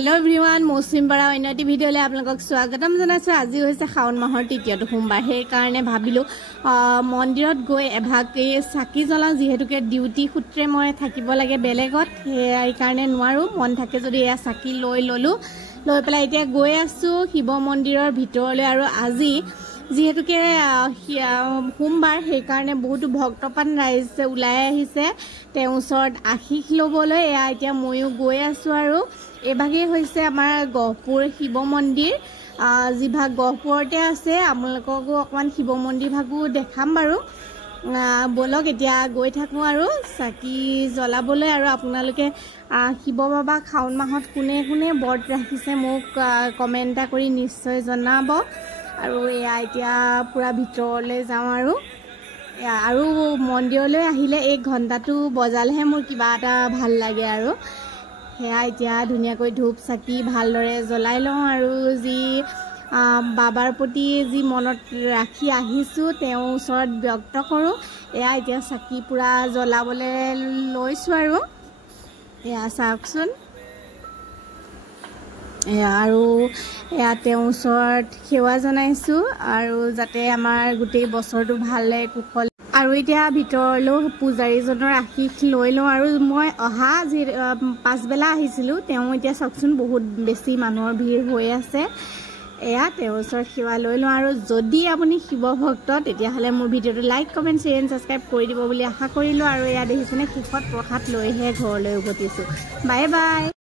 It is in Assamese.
हेलो एवरीवन मौसुमी बरा अन्यटी भिडिओले आपलोকক स्वागतम जनाइছো আজি হৈছে শাওন মাহৰ তৃতীয়টো সোমবাৰ সেই কাৰণে ভাবিলো মন্দিৰত গৈ এভাগে চাকি জ্বলাও যেহেতুকে ডিউটি সূত্ৰে মই থাকিব লাগে বেলেগত এই কাৰণে নোৱাৰো মন থাকে যদি এয়া চাকি লৈ পেলাই এতিয়া গৈ আছো শিৱ মন্দিৰৰ ভিতৰলৈ আৰু আজি যেহেতুকে সোমবাৰ সেই কাৰণে বহুত ভক্তপান ৰাইজ ওলাই আহিছে তেওঁ ওচৰত আশীষ লবলৈ এয়া এতিয়া ময়ো গৈ আছো আৰু এভাগে হৈছে আমাৰ গহপুৰ শিৱ মন্দিৰ যি ভাগ গহপুৰতে আছে আপোনালোককো অকমান শিৱ মন্দিৰ ভাগো দেখাম বাৰু বলক এতিয়া গৈ থাকো আৰু চাকি জ্বলাবলৈ আৰু আপোনালোকে শিৱ বাবা শাওন মাহত কোনে কোনে ব্ৰত ৰাখিছে মোক কমেন্ট কৰি নিশ্চয় জনাব আৰু এয়া এতিয়া পুৰা ভিতৰলৈ যাওঁ আৰু মন্দিৰলৈ আহিলে এক ঘণ্টাটো বজালেহে মোৰ কিবা এটা ভাল লাগে আৰু হেয়া এতিয়া ধুনীয়াকৈ ধূপ চাকি ভালদৰে জ্বলাই লওঁ আৰু যি বাবাৰ প্ৰতি যি মনত ৰাখি আহিছো তেওঁ ওচৰত ব্যক্ত কৰোঁ এয়া এতিয়া চাকি পুৰা জ্বলাবলৈ লৈছো আৰু এয়া চাওকচোন আৰু এয়া তেওঁ ওচৰত সেৱা জনাইছো আৰু যাতে আমাৰ গোটেই বছৰটো ভালে কুশল আৰু এতিয়া ভিতৰলৈ পূজাৰীজনৰ আশীষ লৈ লওঁ আৰু মই অহা পাছবেলা আহিছিলো তেওঁ এতিয়া চাওকচোন বহুত বেছি মানুহৰ ভিৰ হৈ আছে এয়া তেওঁৰ ওচৰত সেৱা লৈ লওঁ আৰু যদি আপুনি শিৱ ভক্ত তেতিয়াহ'লে মোৰ ভিডিঅ'টো like comment share and subscribe কৰি দিব বুলি আশা কৰিলোঁ আৰু এয়া দেখিছেনে শেষত প্ৰসাদ লৈহে ঘৰলৈ উভতিছোঁ বাই বাই।